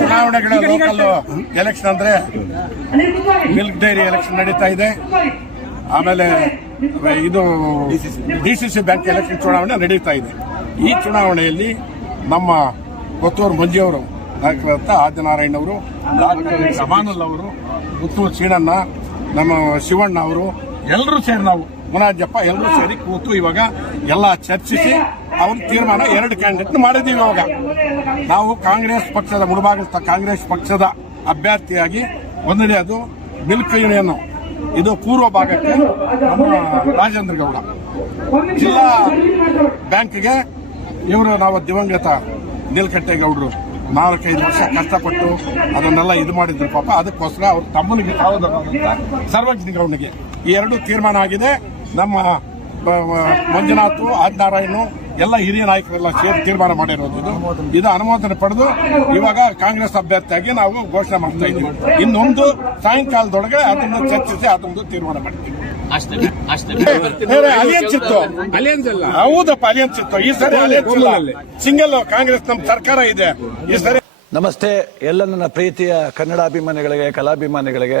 ಚುನಾವಣೆಗಳ local election ಅಂದ್ರೆ milk dairy election ನಡೀತಾ ಇದೆ. ಆಮೇಲೆ, ಇದು ಡಿಸಿಸಿ ಬ್ಯಾಂಕ್ ಎಲೆಕ್ಷನ್ ಚುನಾವಣೆ ನಡೀತಾ ಇದೆ. ಈ ಚುನಾವಣೆಯಲ್ಲಿ ನಮ್ಮ ಕೊತ್ತೂರು ಮಂಜಿಯವರು ನಾಯಕರಂತ ಆದ್ಯನಾರಾಯಣ ಅವರು, ಡಾಕ್ಟರ್ ಸಮಾನುಲ್ ಅವರು, ಪುತ್ತೂರು ಸೀಣಣ್ಣ ನಮ್ಮ ಶಿವಣ್ಣ ಅವರು ಎಲ್ಲರೂ ಸೇರಿ ನಾವು ಮುನಾಜಪ್ಪ ಎಲ್ಲರೂ ಸೇರಿ ಕೂತು ಇವಾಗ ಎಲ್ಲ ಚರ್ಚಿಸಿ ಅವ್ರ ತೀರ್ಮಾನ ಎರಡು ಕ್ಯಾಂಡಿಡೇಟ್ ಮಾಡಿದೀವಿ ಇವಾಗ. ನಾವು ಕಾಂಗ್ರೆಸ್ ಪಕ್ಷದ ಮುಳಬಾಗಿಲ ಕಾಂಗ್ರೆಸ್ ಪಕ್ಷದ ಅಭ್ಯರ್ಥಿಯಾಗಿ ಒಂದನೇ ಅದು ಮಿಲ್ಕ್ ಯೂನಿಯನ್. ಇದು ಪೂರ್ವ ಭಾಗಕ್ಕೆ ನಮ್ಮ ರಾಜೇಂದ್ರ ಗೌಡ. ಜಿಲ್ಲಾ ಬ್ಯಾಂಕ್ಗೆ ಇವರು ನಾವು ದಿವಂಗತ ನೀಲಕಂಠೇಗೌಡರು ನಾಲ್ಕೈದು ವರ್ಷ ಕಷ್ಟಪಟ್ಟು ಅದನ್ನೆಲ್ಲ ಇದು ಮಾಡಿದ್ರು ಪಾಪ, ಅದಕ್ಕೋಸ್ಕರ ಅವ್ರ ತಮ್ಮನಿಗೆ ಸಹೋದರನಾದಂತ ಸರ್ವಜ್ಞ ಗೌಡನಿಗೆ. ಈ ಎರಡು ತೀರ್ಮಾನ ಆಗಿದೆ. ನಮ್ಮ ಮಂಜುನಾಥ್ ಆದಿನಾರಾಯಣ ಎಲ್ಲ ಹಿರಿಯ ನಾಯಕರೆಲ್ಲ ಸೇರಿ ತೀರ್ಮಾನ ಮಾಡಿರೋದು. ಇದು ಇದು ಅನುಮೋದನೆ ಪಡೆದು ಇವಾಗ ಕಾಂಗ್ರೆಸ್ ಅಭ್ಯರ್ಥಿಯಾಗಿ ನಾವು ಘೋಷಣೆ ಮಾಡ್ತಾ ಇದ್ದೀವಿ. ಇನ್ನೊಂದು ಸಾಯಂಕಾಲದೊಳಗೆ ಅದನ್ನು ಚರ್ಚಿಸಿ ಅದೊಂದು ತೀರ್ಮಾನ ಮಾಡ್ತೀವಿ. ಅಷ್ಟೇ ಅಷ್ಟೇ. ಬೇರೆ ಅಲಿಯನ್ಸ್ ಇತ್ತು. ಅಲಿಯನ್ಸ್ ಅಲ್ಲ. ಹೌದಪ್ಪ ಅಲಿಯನ್ಸ್ ಇತ್ತು. ಈ ಸರಿ ಅಲಿಯನ್ಸ್ ಇಲ್ಲ. ಸಿಂಗಲ್ ಕಾಂಗ್ರೆಸ್ ನಮ್ಮ ಸರ್ಕಾರ ಇದೆ. ಈ ಸರಿ ನಮಸ್ತೆ ಎಲ್ಲ ನನ್ನ ಪ್ರೀತಿಯ ಕನ್ನಡಾಭಿಮಾನಿಗಳಿಗೆ ಕಲಾಭಿಮಾನಿಗಳಿಗೆ.